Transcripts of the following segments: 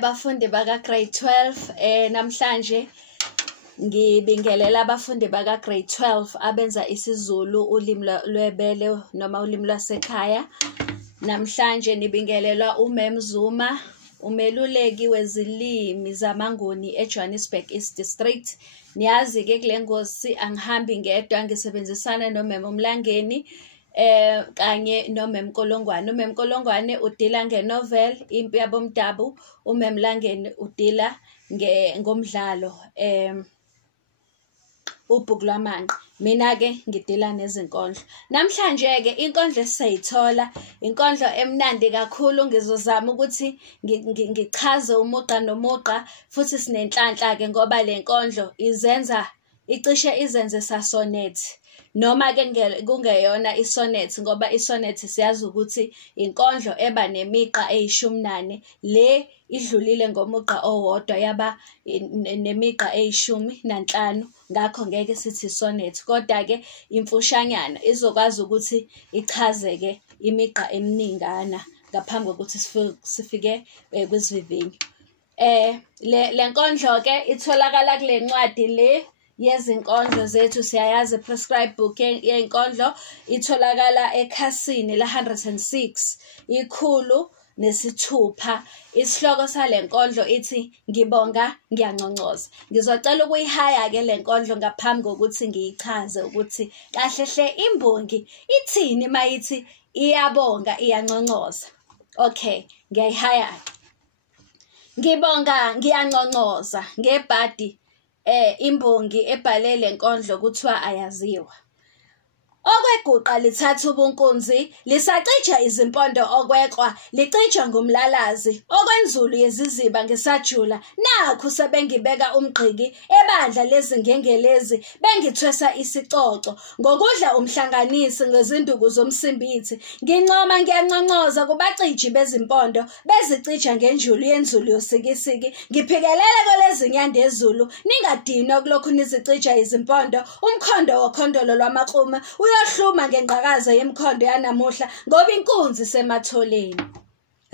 Bafundi baka grade 12 namhlanje ngibingelela abafundi baka grade 12 abenza isiZulu ulimi lwebele noma ulimi lwasekhaya. Namhlanje nibingelelwa uMam Zuma, umeluleki wezilimi zamaNguni eJohannesburg East District. Niyazi ke kule ngosi angihambi ngedwa, ngisebenzisana noMam Mlangeni kanye noMam Kolongwane. uMam Kolongwane udila ngenovel Impi Yabomdabu, uMam Mlangeni udila ngomdlalo uBukelani. Mina ke ngidila nezinkondlo. Namhlanje ke inkondlo esizayithola inkondlo emnandi kakhulu. Ngizozama ukuthi ngichaze umugqa nomugqa, futhi sinenhlanhla ke ngoba le nkondlo icishe izenze sasonet, noma ke kungeyona isonet ngoba isonet siyazi ukuthi inkondlo eba nemiqa eyishumi le idlulile ngomugqa owodwa yaba nemiqa eyi-15. Ngakho ngeke sithi sonnet, kodwa ke imfushanyana izokwazi ukuthi ichaze ke imiqa eminingana ngaphambi kokuthi sifike kwisivivinyo. Le nkondlo ke itholakala kule ncwadi le yezinkondlo zethu. Siyayazi prescribed book yeinkondlo itholakala ekhasini la 106 106. Isihloko sale nkondlo ithi Ngibonga Ngiyanconcoza. Ngizocela ukuyihaya ke le nkondlo ngaphambi kokuthi ngiyichaze ukuthi kahle hle imbongi ithini mayithi iyabonga iyanconcoza. Okay, ngiyayihaya. Ngibonga ngiyanconcoza ngebhadi imbongi ebhale le nkondlo kuthiwa ayaziwa. Okweguqa lithatha ubunkunzi, lisacija izimpondo okweqwa, licija ngumlalazi, okwenzulu yeziziba ngisajula, nakhu sebengibeka umgqiki, ebandla lezingengelezi, bengithwesa isicoco, ngokudla umhlanganisi ngezinduku zomsimbithi, ngincoma ngiyanconcoza kubaciji bezimpondo, bezicija ngenjulu yenzulu yosikisiki, ngiphikelele kwelezinyanda ezulu, ningadinwa kulokhu nizicija izimpondo, umkhondo wokhondolo lwamaqhuma, uyohluma ngengqakaza yemkhondo yanamuhla ngoba inkunzi sematholeni.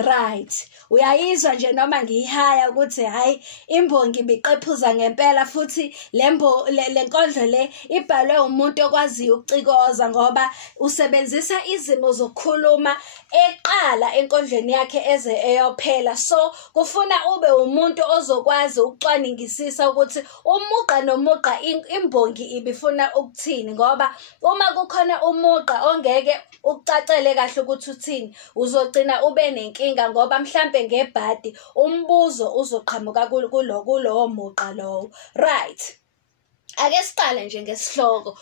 Right, uyayizwa nje noma ngiyihaya ukuthi hayi imbongi biqephuza ngempela, futhi le nkondlo le ibhalwe umuntu okwaziyo ukucikoza ngoba usebenzisa izimo zokukhuluma eqala enkondlweni yakhe eze eyophela. So kufuna ube umuntu ozokwazi ukucwaningisisa ukuthi umugqa nomugqa imbongi ibifuna ukuthini, ngoba uma kukhona umugqa ongeke ukucacele kahle ukuthi uthini uzogcina ube nenkinga, ngoba mhlambe ngebhadi umbuzo uzoqhamuka kulowo mugqa lowo. Right, ake siqale nje ngesihloko.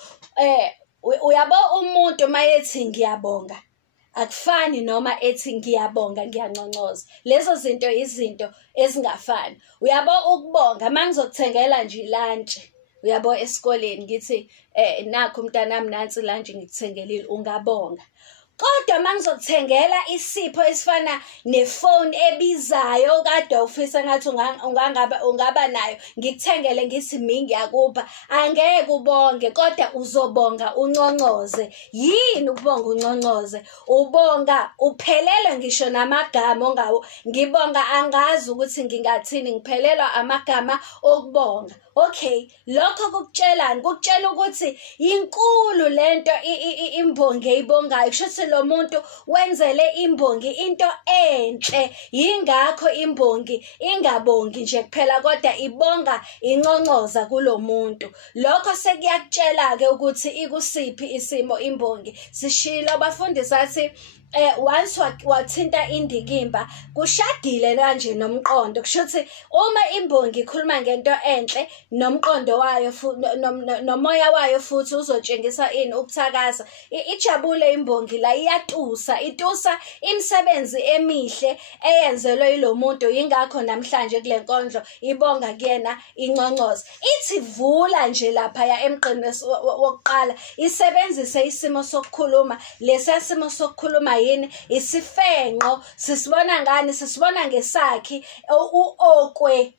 Uyabo umuntu mayethi ngiyabonga akufani noma ethi ngiyabonga ngiyanconcoza. Lezo zinto izinto ezingafani. Uyabo ukubonga mangizokuthengela nje lunch, uyabo esikoleni ngithi nakho mntanami nansi lunch ngikuthengelile, ungabonga. Kodwa mangizokuthengela isipho esifana nefoni ebizayo kade ufisa ngathi ungaba nayo, ngikuthengele ngithi mingi yakupha, angeke ubonge kodwa uzobonga unconcoze. Yini ukubonga unconcoze? Ubonga uphelelwe ngisho namagama ongawo. Ngibonga angazi ukuthi ngingathini, ngiphelelwa amagama okubonga. Okay, lokho kukutshelani? Kukutshela ukuthi inkulu lento imbongi eyibongayo. Kusho lo muntu wenzele imbongi into enhle, yingakho imbongi ingabongi nje kuphela kodwa ibonga inconcoza kulo muntu. Lokho sekuyakutshela ke ukuthi ikusiphi isimo imbongi. Sishilo bafundi sathi once wathinta indikimba kushadile kanje nomqondo. Kushuthi uma imbongi ikhuluma ngento enhle, nomqondo wayo nomoya wayo futhi uzotshengisa ini ukuthakaza. Ijabule imbongi la, itusa imisebenzi emihle eyenzelwe yilo muntu. Yingakho namhlanje kule nkondlo ibonga kuyena inconcoza. Ithi vula nje lapha ya emqini wokuqala isebenzise isimo sokukhuluma. Lesa simo sokukhuluma yini? Isifenqo. Sisibona ngani? Sisibona ngesakhi okwe.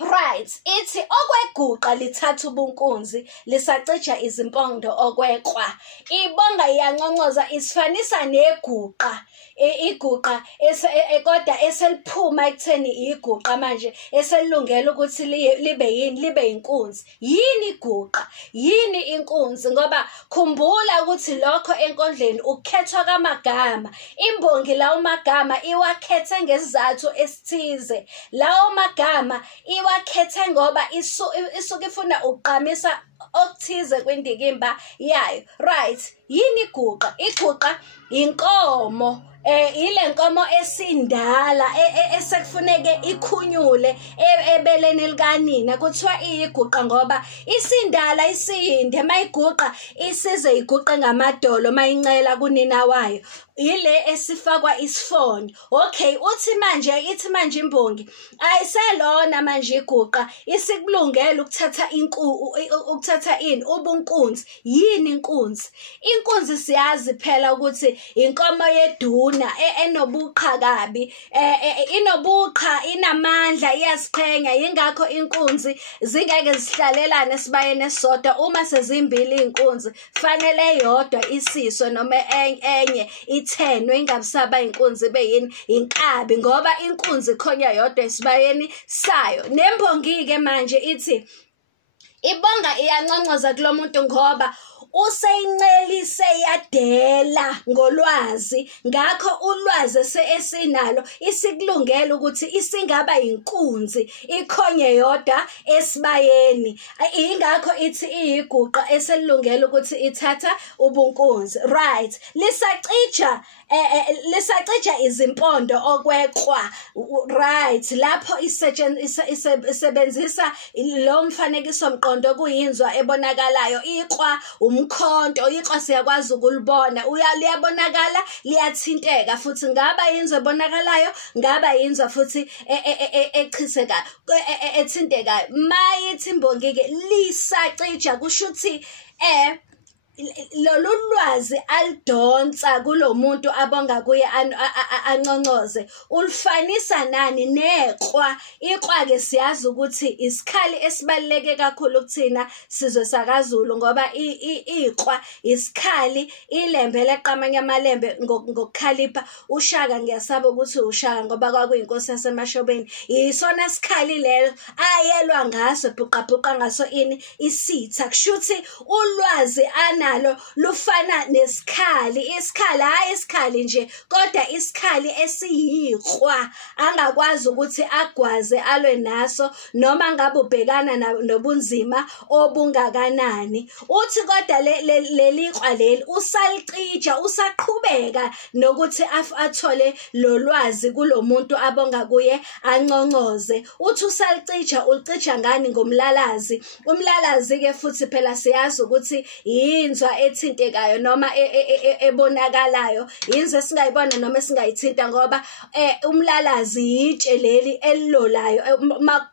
Right, ithi okweguqa lithatha ubunkunzi lisacija izimpondo okweqwa. Ibonga iyanconcoza isifanisa neguqa. Iguqa kodwa eseliphuma ekutheni iguqa manje eselungela ukuthi libe inkunzi. Yini iguqa? Yini inkunzi? Ngoba khumbula ukuthi lokho enkondleni ukukhethwa kamagama. Imbongi lawo magama iwakhethe ngesizathu esithize. Lawo magama iwakhethe ngoba isuke ifuna ukuqhamisa okuthize kwindikimba yayo. Right, yini iguqa? Iguqa inkomo. Ile nkomo esindala esekufuneke ikhunyule ebeleni likanina kuthiwa iyiguqa ngoba isindala isinde mayiguqa isize iguqe ngamadolo mayincela kunina wayo. Ile esifakwa isifonyo. Okay, ithi manje imbongi ayiselona manje iguqa isikulungela ukuthatha ubunkunzi. Yini inkunzi? Inkunzi siyazi phela ukuthi inkomo yeduna enobuqha kabi, inobuqha, inamandla, iyasiqhenya. Yingakho inkunzi zingeke zihlalelane esibayeni esodwa. Uma sezimbili inkunzi fanele yodwa isiso noma enye ithenwe ingabisaba inkunzi beyini inkabi ngoba inkunzi khonya yodwa esibayeni sayo. Nembongi ke manje ithi ibonga iyanconcoza kulo muntu ngoba useyincelise yadela ngolwazi. Ngakho ulwazi esinalo isikulungela ukuthi isingaba inkunzi ikhonye yodwa esibayeni. Ingakho ithi iyiguqa eselungela ukuthi ithatha ubunkunzi. Right, lisacija izimpondo okweqwa. Right, lapho isebenzisa lo mfanekiso mqondo kuyinzwa ebonakalayo. Iqwa umkhonto, iqwa siyakwazi ukulibona, liyabonakala, liyathinteka futhi ngaba yinzwa ebonakalayo, ngaba yinzwa futhi echiseka ethintekayo. Mayithi imbongi ke lisacija kusho ukuthi lolu lwazi alidonsa kulo muntu abonga kuye anconcoze ulifanisa nani neqwa. Iqwa ke siyazi ukuthi isikhali esibaluleke kakhulu kuthina sizwe sakaZulu ngoba iqwa isikhali ilembe leqamanya amalembe ngokukhalipha. UShaka ngiyasaba ukuthi uShaka ngoba kwakuyinkosi yasemashobeni isona sikhali lelo ayelwa ngaso bhuqabhuqa ngaso isitha. Kushuthi ulwazi nalo lufana nesikhali. Isikhali hayi isikhali nje kodwa isikhali esiyiqwa angakwazi ukuthi agwaze alwe naso noma ngabe ubhekana nobunzima obungakanani. Uthi kodwa leli qwa leli usalicija usaqhubeka nokuthi athole lo lwazi kulo muntu abonga kuye anconcoze. Uthi usalicija ulicija ngani? Ngomlalazi. Umlalazi ke futhi phela siyazi ukuthi yinzwa ethintekayo noma ebonakalayo. Yinzwa singayibona noma singayithinta ngoba umlalazi yitshe leli elilolayo.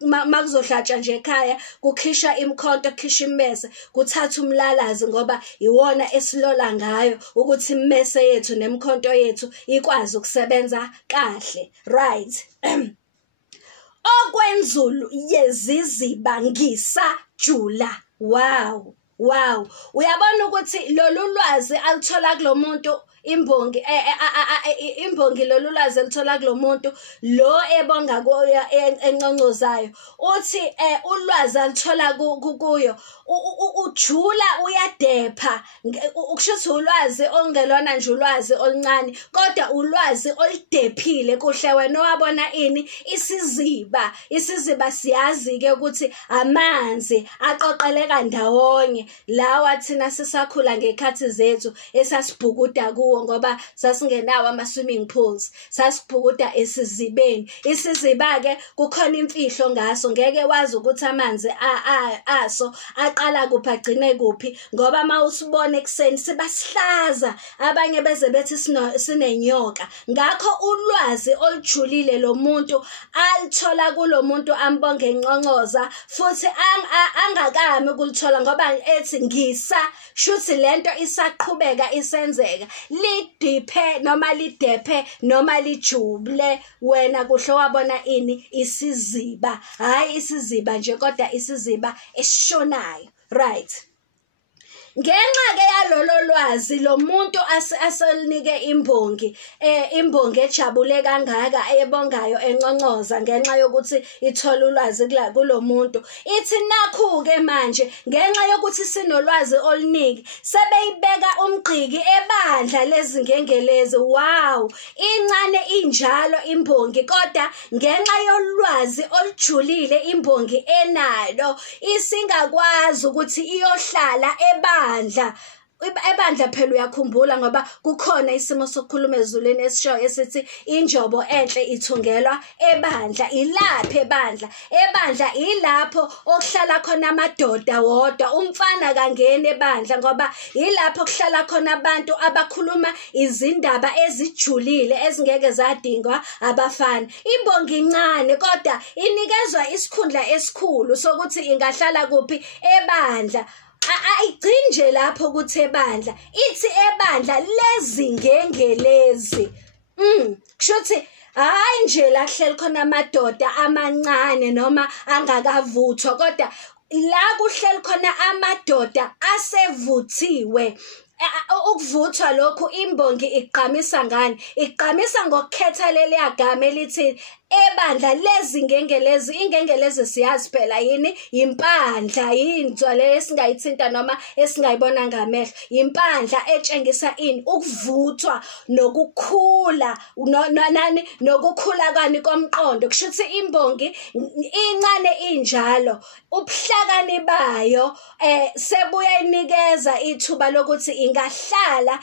Makuzohlatsha nje ekhaya kukhishwa imkhonto, kukhishwa immese, kuthatha umlalazi ngoba iwona esilola ngayo ukuthi immese yethu nemkhonto yethu ikwazi ukusebenza kahle. Right. Okwenzulu yezizibangisa jula. Wow. Uyabona ukuthi lolu lwazi alithola kulo muntu imbongi imbongi lolu lwazi elithola kulo muntu lo ebonga kuya enconcozayo. Uthi ulwazi alithola kuyo ujula uyadepha. Ukushuthi ulwazi ongelona nje ulwazi oluncane kodwa ulwazi oludephile. Kuhle wena owabona isiziba siyazi ke ukuthi amanzi aqoqeleka ndawonye lawa thina sisakhula ngekhathi zethu esasibhukuda kuwo ngoba sasingenawo ama-swimming pools, sasibhukuda esizibeni. Isiziba ke kukhona imfihlo ngaso, ngeke wazi ukuthi amanzi aso aqala kuphi agcine kuphi ngoba mawusibona ekseni sibasihlaza, abanye beze bethi sinenyoka. Ngakho ulwazi olujulile lo muntu alithola kulo muntu ambonge enconcoza futhi angakami ukulithola ngoba ethi ngisa shuthi lento isaqhubeka isenzeka. lidiphe noma lidephe noma lijubule wena kuhle wabona ini isiziba, hayi isiziba nje kodwa isiziba esishonayo, right? Ngenxa ke yalolo lwazi lo muntu aselinike imbongi imbongi ejabule kangaka ebongayo enconcoza ngenxa yokuthi ithola ulwazi kulo muntu ithi nakhu ke manje ngenxa yokuthi sinolwazi oluningi sebeyibeka umgqiki ebandla lezingengelezi. Wow, incane injalo imbongi kodwa ngenxa yolwazi olujulile imbongi enalo isingakwazi ukuthi iyohlala ebandla phela uyakhumbula ngoba kukhona isimo sokukhuluma ezulwini esisho esithi injobo enhle ithungelwa ebandla. Ilaphi ebandla? Ebandla ilapho okuhlala khona amadoda wodwa, umfana kangena ebandla ngoba ilapho kuhlala khona abantu abakhuluma izindaba ezijulile ezingeke zadingwa abafana. Imbongi incane kodwa inikezwa isikhundla esikhulu sokuthi ingahlala kuphi ebandla. Ayigcini lapho kuthi ebandla, ithi ebandla lezingengelezi. Kushuthi hayi nje la kuhleli khona amadoda amancane noma angakavuthwa kodwa la kuhleli khona amadoda asevuthiwe. Ukuvuthwa lokhu imbongi iqhamisa ngani? Iqhamisa ngokukhetha leli gama elithi ebandla lezingengelezi. Ingengelezi siyazi phela yini? Impandla, yinzwa le esingayithinta noma esingayibona ngamehlo. Impandla etshengisa ini? Ukuvuthwa nokukhula nokukhula kwani komqondo. Kushuthi imbongi incane injalo, ubuhlakani bayo sebuya inikeza ithuba lokuthi ingahlala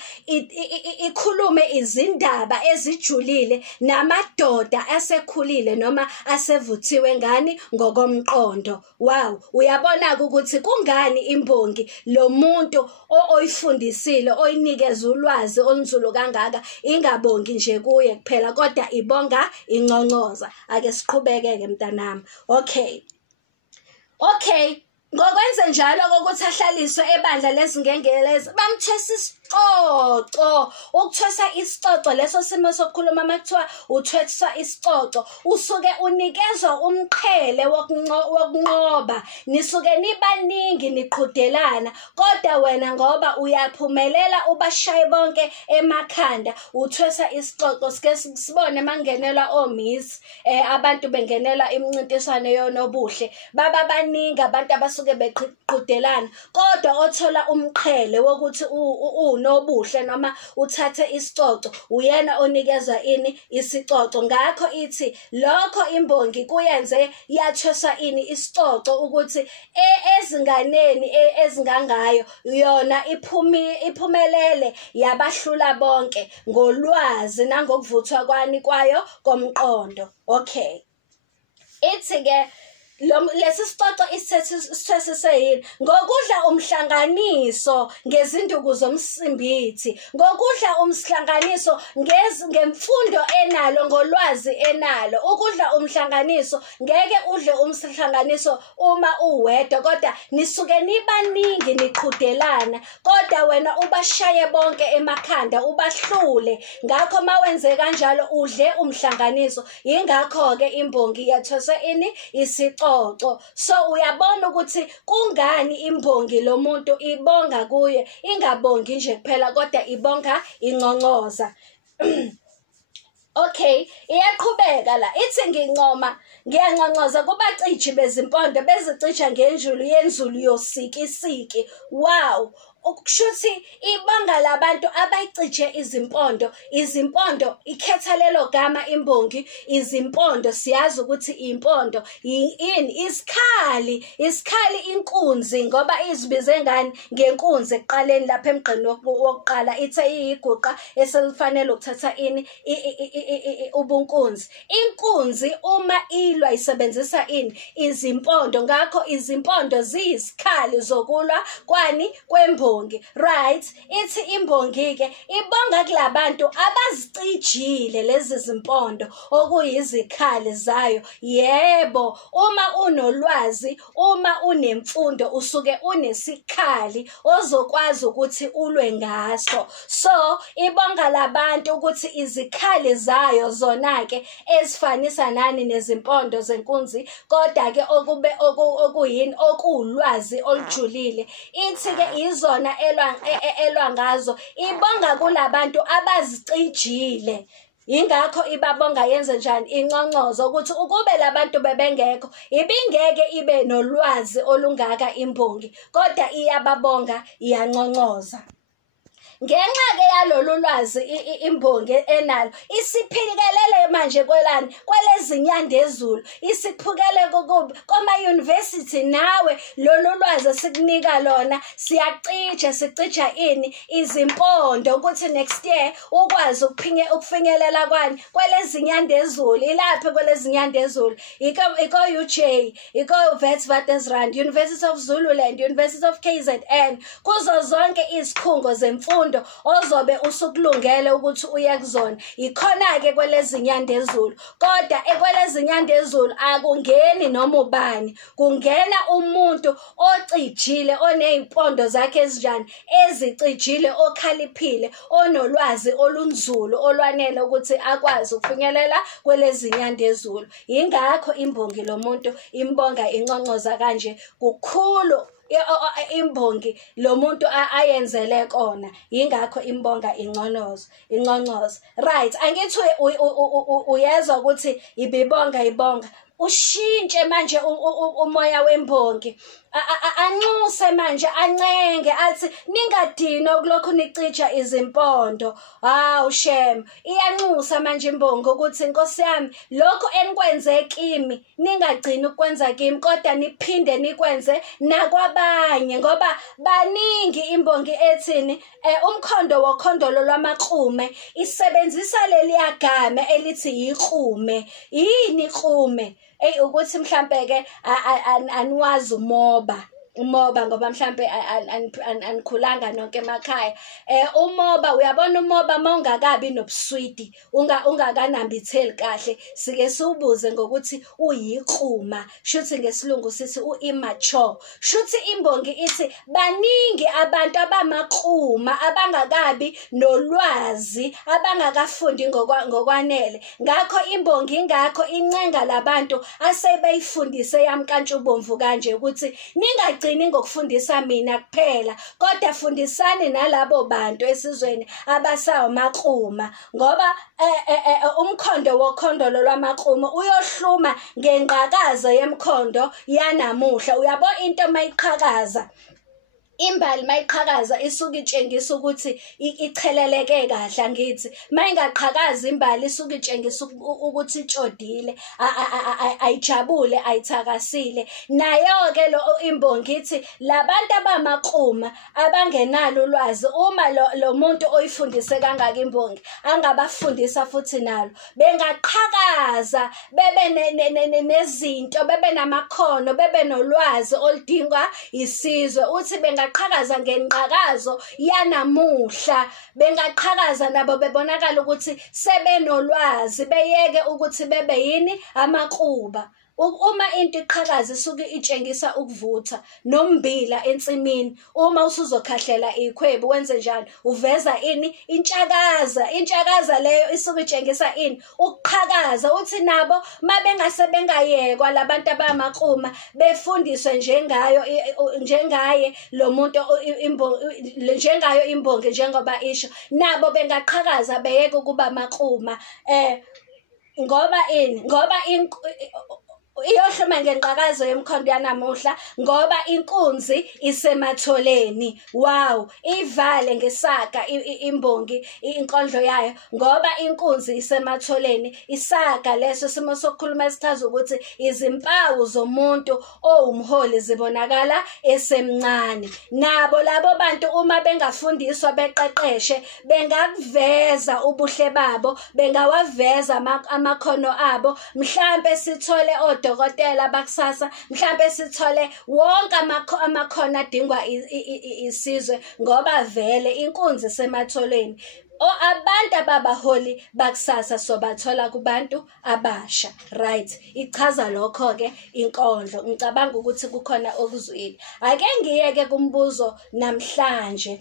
ikhulume izindaba ezijulile namadoda asekhulile noma asevuthiwe ngani? Ngokomqondo. Wow, uyabona ukuthi kungani imbongi lo muntu oyifundisile oyinikeza ulwazi olunzulu kangaka ingabongi nje kuye kuphela kodwa ibonga inconcoza. Ake siqhubeke ke mntanami. Okay, ngokwenze njalo kokuthi ahlaliswe ebandla lezingengelezi bamthwesa isicoco. Ukuthwesa isicoco leso simo sokukhuluma makuthiwa uthwesa isicoco, usuke unikezwa umqhele wokunqoba. Nisuke nibaningi niqhudelana kodwa wena ngoba uyaphumelela ubashaye bonke emakhanda uthwesa isicoco. Sike sibone mangenela omisi abantu bengenela imincintiswano yonobuhle baba baningi abantu abasuke beqhudelana kodwa othola umqhele wokuthi nobuhle noma uthathe isicoco uyena onikeza ini? Isicoco. Ngakho ithi lokho imbongi kuyenze yathwesa ini? Isicoco ukuthi ezinganeni ezingangayo yona iphumelele yabahlula bonke ngolwazi nangokuvuthwa kwani kwayo komqondo. Ithi ke lesi sicoco isithesiseyini ngokudla umhlanganiso ngezinduku zomsimbithi, ngokudla umhlanganiso ngemfundo enalo ngolwazi enalo. Ukudla umhlanganiso ngeke udle umhlanganiso uma uwedwa kodwa nisuke nibaningi niqhudelana kodwa wena ubashaye bonke emakhanda ubahlule. Ngakho mawenze kanjalo udle umhlanganiso. Yingakho ke imbongi yathwesa ini? Isicoco. So uyabona ukuthi kungani imbongi lo muntu ibonga kuye, ingabongi nje kuphela kodwa ibonga inconcoza. Iyaqhubeka la ithi ngiyanconcoza kubaciji bezimpondo bezicija ngenjulu yenzulu yosikisiki. Wow, ukushuthi ibanga labantu abayicije izimpondo ikhetha lelo gama imbongi. Izimpondo siyazi ukuthi impondo isikhali inkunzi ngoba izibize ngani? Ngenkunzi ekuqaleni lapha emgqeni wokuqala ithe iyiguqa eselifanele ukuthatha ini? Ubunkunzi. Inkunzi uma ilwa isebenzisa ini? Izimpondo. Ngakho izimpondo ziyisikhali zokulwa kwani? Kwembo. imbongi, right? Ithi imbongi ke ibonga kulabantu abazicijile lezi zimpondo okuyizikhali zayo. Yebo, uma unolwazi, uma unemfundo usuke unesikhali ozokwazi ukuthi ulwe ngaso. So ibonga labantu ukuthi izikhali zayo zona ke ezifanisa nani nezimpondo zenkunzi, kodwa ke okuyini okuwulwazi olujulile. Ithi ke izona elwa ngazo, ibonga kulabantu abazicijile. Ingakho ibabonga yenze njani inconcozo ukuthi ukube labantu bebengekho ibingeke ibe nolwazi olungaka imbongi, kodwa iyababonga, iyanconcoza. Ngenxa ke yalolu lwazi imbongi enalo isiphikelele manje kwelezi nyandezulu, isiphukele koma university. Nawe lolu lwazi sikunika lona sicija ini izimpondo ukuthi next year ukwazi ukufinyelela kwani kwelezi nyandezulu. Ilaphi kwelezi nyandezulu? Iko UJ, iko Witwatersrand, University of Zululand, University of KZN, kuzo zonke izikhungo zemfundo ozobe usukulungele ukuthi uye kuzona. Ikhona ke kwelezi nyandezulu, kodwa kwelezi nyandezulu akungeni noma ubani, kungena umuntu ocijile, onezimpondo zakhe ezinjani ezicijile, okhaliphile, onolwazi olunzulu olwanele ukuthi akwazi ukufinyelela kwelezi nyandezulu. Ingakho imbongi lo muntu imbonga inconcoza kanje kukhulu imbongi lo muntu ayenzele kona. Ingakho imbonga inconcoza. Right, angithi uyezwa ukuthi ibonga. Ushintshe manje umoya wembongi, anxuse manje, ancenge athi ningadina kulokhu nicija izimpondo. Hawu shem, iyanxusa manje imbongi ukuthi Nkosi yami, lokho enikwenze kimi ningagcini ukwenza kimi, kodwa niphinde nikwenze nakwabanye, ngoba baningi imbongi ethini umkhondolo lwamaqhume isebenzisa leli yagama elithi yiqhume. Yini iqhume? Ukuthi mhlambe ke anwazi umoba ngoba mhlambe anikhulanga nonke emakhaya. Umoba, uyabona umoba mawungakabi nobuswidi, ungakanambitheli kahle, sike siubuze ngokuthi uyiqhuma, shuthi ngesilungu sithi immature. Shuthi imbongi ithi baningi abantu abamaqhuma abangakabi nolwazi, abangakafundi ngokwanele. Ngakho imbongi incenga labantu asebeyifundise yamkantshubomvu kanje ukuthi ningagcini ngokufundisa mina kuphela, kodwa fundisani nalabo bantu esizweni abasawo maqhuma, ngoba wokhondolo lwamaqhuma uyohluma ngenqakazo yemkhondo yanamuhla. Uyabona into mayiqhakaza, imbali mayiqhakaza isuke itshengisa ukuthi icheleleke kahle. Angithi mayingaqhakazi imbali isuke itshengisa ukuthi itshodile, ayijabule, ayithakasile. Nayo ke lo imbongi ithi labantu abamaqhuma abangenalo ulwazi, uma lo muntu oyifundise kangaka imbongi angabafundisa futhi nalo, bengaqhakaza, bebe nezinto, bebe namakhono, bebe nolwazi oludingwa isizwe. Uthi bengaqhakaza ngenqakazo yanamuhla, bengaqhakaza nabo bebonakala ukuthi sebenolwazi, beyeke ukuthi bebe yini amaquba. Uma into iqhakaza isuke itshengisa ukuvutha nombila ensimini. Uma usuzokhahlela ikhwebu wenze njani? Uveza ini? Intshakaza leyo isuke itshengisa ini? Ukuqhakaza. Uthi nabo mabengase bengayekwa labantu abamaqhuma befundiswe njengaye lo muntu njengayo imbongi njengoba isho, nabo bengaqhakaza beyeke ukuba maqhuma. Ngoba iyohluma ngenqakazo yemkhondo yanamuhla, ngoba inkunzi isematholeni. Wow, ivale ngesaga imbongi inkondlo yayo, ngoba inkunzi isematholeni. Isaga leso simo sokukhuluma esichaza ukuthi izimpawu zomuntu owumholi zibonakala esemncane. Nabo labo bantu uma bengafundiswa beqeqeshe, bengakuveza ubuhle babo, bengawaveza amakhono abo. Mhlambe sithole odokotela bakusasa, mhlambe sithole wonke amakhono adingwa isizwe ngoba vele inkunzi sematholeni. Abantu ababaholi bakusasa sobathola kubantu abasha, right? Ichaza lokho ke inkondlo. Ngicabanga ukuthi kukhona okuzwile. Ake ngiyeke kumbuzo namhlanje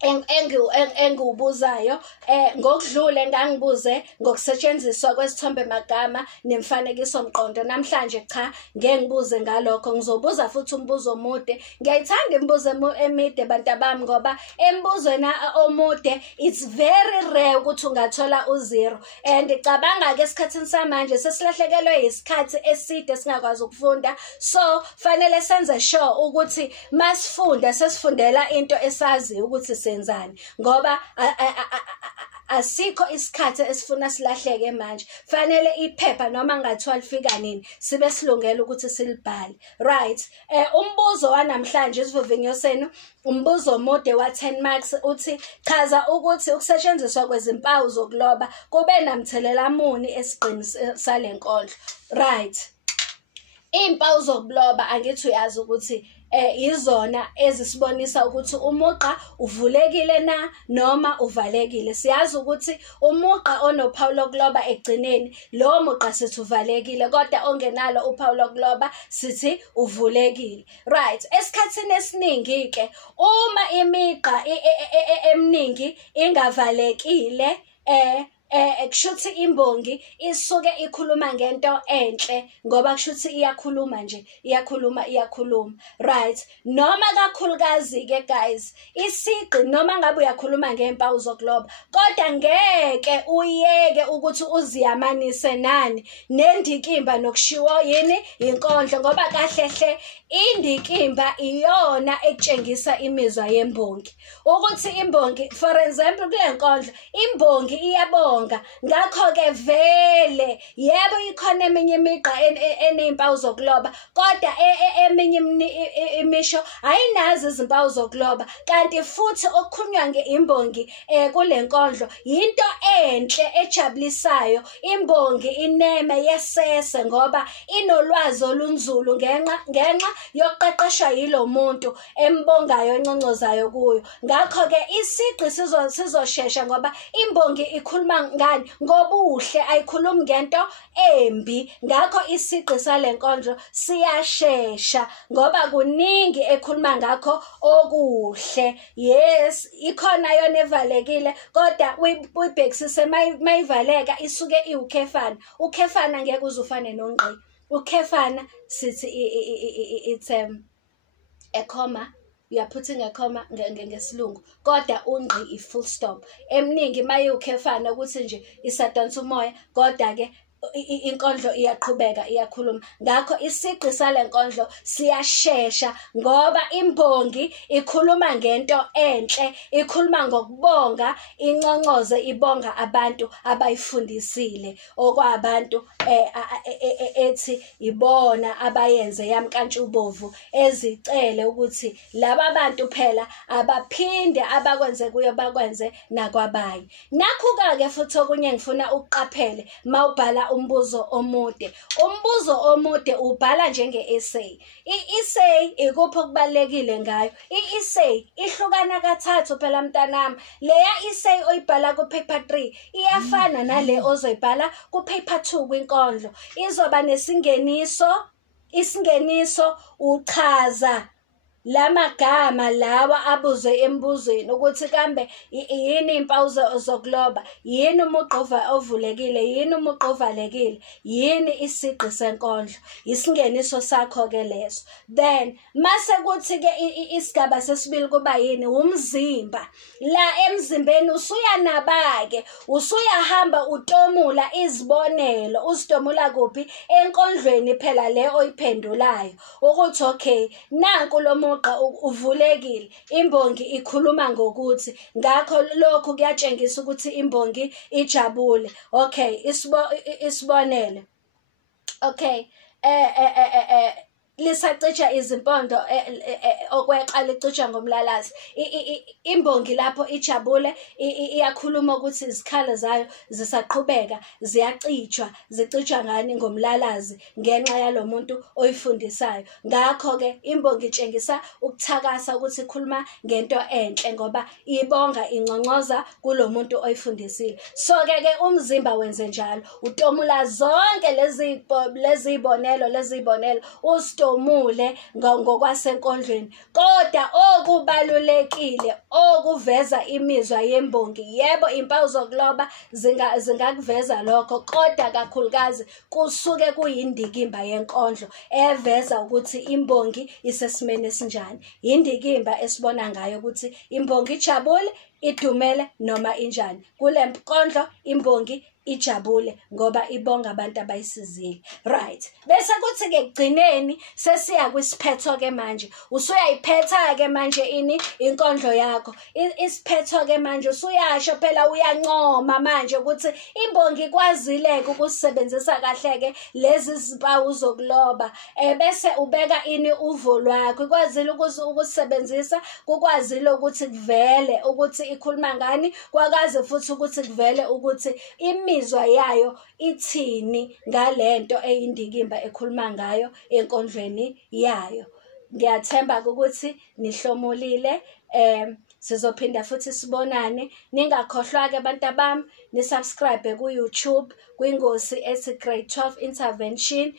engiwubuzayo ngokudlule ngangibuze ngokusetshenziswa kwesithombe magama nemfanekiso mqondo. Namhlanje cha, ngeke ngibuze ngalokho, ngizobuza futhi umbuzo omude. Ngiyayithanda imibuzo emide bantu bami ngoba embuzweni omude it's very rare ukuthi ungathola u0, and ngicabanga ke esikhathini samanje sesilahlekelwe isikhathi eside singakwazi ukufunda, so fanele senze sure ukuthi masifunda sesifundela into esazi ukuthi senzani, ngoba asikho isikhathi esifuna silahleke manje. Fanele iphepha noma ngathiwa lifika nini sibe silungela ukuthi silibhale, right? Umbuzo wanamhlanje isivivinyo senu umbuzo omude wa 10 marks uthi chaza ukuthi ukusetshenziswa kwezimpawu zokuloba kube namthelela muni esiqini salenkondlo, right? Impawu zokuloba angithi uyazi ukuthi izona ezisibonisa ukuthi umugqa uvulekile na noma uvalekile. Siyazi ukuthi umugqa onophawu lokuloba egcineni lo mugqa sithi uvalekile, kodwa ongenalo uphawu lokuloba sithi uvulekile, right? Esikhathini esiningi ke uma imigqa eminingi ingavalekile kushuthi imbongi isuke ikhuluma ngento enhle ngoba kushuthi iyakhuluma nje, iyakhuluma, right? Noma kakhulukazi ke guys, isigqi noma ngabe uyakhuluma ngempawu zokuloba kodwa ngeke uyeke ukuthi uziyamanise nani nendikimba nokushiwo yini inkondlo, ngoba kahlehle indikimba iyona etshengisa imizwa yembongi. Ukuthi imbongi, for example, kule nkondlo imbongi iyabonga, ngakho ke vele yebo ikhona eminye imigqa enezimpawu zokuloba kodwa eminye imisho ayinazo izimpawu zokuloba, kanti futhi okukhulunywa ngeimbongi kule nkondlo into enhle ejabulisayo. Imbongi ineme yesese ngoba inolwazi olunzulu ngenxa yokuqeqeshwa yilo muntu embongayo enconcozayo kuyo. Ngakho ke isigqi sizoshesha ngoba imbongi ikhuluma ngani ngobuhle, ayikhulumi ngento embi. Ngakho isigqi salenkondlo siyashesha ngoba kuningi ekhuluma ngakho okuhle. Yes, ikhona yona evalekile kodwa uyibhekisise mayivaleka isuke iwukhefana. Ukhefana ngeke uzufane nongqi. Ukhefana sithi it's a comma, you are putting a comma ngesilungu, kodwa ungqi i-full stop. Eminingi mayiwukhefana ukuthi nje isadonsa umoya kodwa ke inkondlo iyaqhubeka iyakhuluma. Ngakho isigqi salenkondlo siyashesha ngoba imbongi ikhuluma ngento enhle, ikhuluma ngokubonga, inconcoze ibonga abantu abayifundisile okwabantu ethi ibona abayenze yamkantshubovu ezicele ukuthi laba bantu phela abaphinde abakwenze kuyo bakwenze nakwabayi. Nakho ke futhi okunye ngifuna ukuqaphele mawubhala umbuzo omude. Umbuzo omude ubhala njenge-essay. I-essay ikuphi okubalekile ngayo? I-essay ihlukana kathathu phela mntanami. Leya essay oyibhala ku paper 3 iyafana nale ozoyibhala ku paper 2 kwinkondlo. Izoba nesingeniso, isingeniso uchaza lamagama lawa abuzwe embuzweni ukuthi kambe yini impawu zokuloba, yini umugqa ovulekile, yini umugqa ovalekile, yini isigqi senkondlo, isingeniso sakho ke leso. Then mase kuthi ke isigaba sesibili kuba yini umzimba. La emzimbeni usuyanabake, usuyahamba utomula izibonelo. Uzitomula kuphi? Enkondlweni phela le oyiphendulayo ukuthi okay nanku lo uvulekile, imbongi ikhuluma ngokuthi, ngakho lokhu kuyatshengisa ukuthi imbongi ijabule. Okay, isibonelo. Okay, lisacija izimpondo okweqa licija ngomlalazi. Imbongi lapho ijabule iyakhuluma ukuthi izikhalo zayo zisaqhubeka ziyacijwa, zicijwa ngani ngomlalazi ngenxa yalomuntu oyifundisayo. Ngakho-ke imbongi itshengisa ukuthakasa ukuthi ikhuluma ngento enhle ngoba ibonga inconcoza kulo muntu oyifundisile. So-ke umzimba wenze njalo, utomula zonke lezi ibonelo usitomule ngokwasenkondlweni. Kodwa okubalulekile okuveza imizwa yembongi, yebo impawu zokuloba zingakuveza lokho, kodwa kakhulukazi kusuke kuyindikimba yenkondlo eveza ukuthi imbongi isesimeni esinjani. Indikimba esibona ngayo ukuthi imbongi ijabule, idumele noma injani. Kule nkondlo imbongi ijabule ngoba ibonga abantu abayisizile. Right. Bese kuthi ke kugcineni sesiya kwisiphetho ke manje. Usuyayiphetha ke manje inkondlo yakho. Isiphetho ke manje usuyasho phela uyancoma manje ukuthi imbongi ikwazile ukusebenzisa kahle ke lezi zimpawu zokuloba. Bese ubeka uvo lwakho. Ikwazile ukusebenzisa, kukwazile ukuthi kuvele ukuthi ikhuluma ngani, kwakaze futhi ukuthi kuvele ukuthi imizwa yayo ithini ngalento eyindikimba ekhuluma ngayo enkondlweni yayo. Ngiyathemba ukuthi nihlomulile. Sizophinda futhi sibonane. Ningakhohlwa ke bantu bami, ni-subscribe ku-YouTube kwingosi ethi Grade 12 Intervention.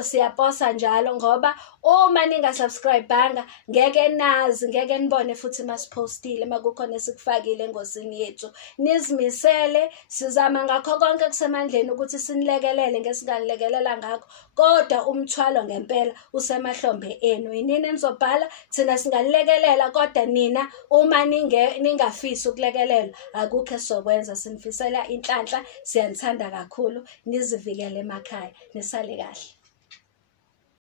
Siyaposa njalo ngoba uma ningasubscribanga ngeke nibone futhi masipostile makukhona esikufakile engosini yethu. Nizimisele, sizama ngakho konke kusemandleni ukuthi sinilekelele ngesinganilekelela ngakho, kodwa umthwalo ngempela usemahlombe enu. Yinini enizobhala, thina singanilekelela, kodwa nina uma ningafisi ukulekelela akukho esokwenza. Sinifisela inhlanhla, siyanithanda kakhulu. Nizivikele emakhaya, nisale kahle.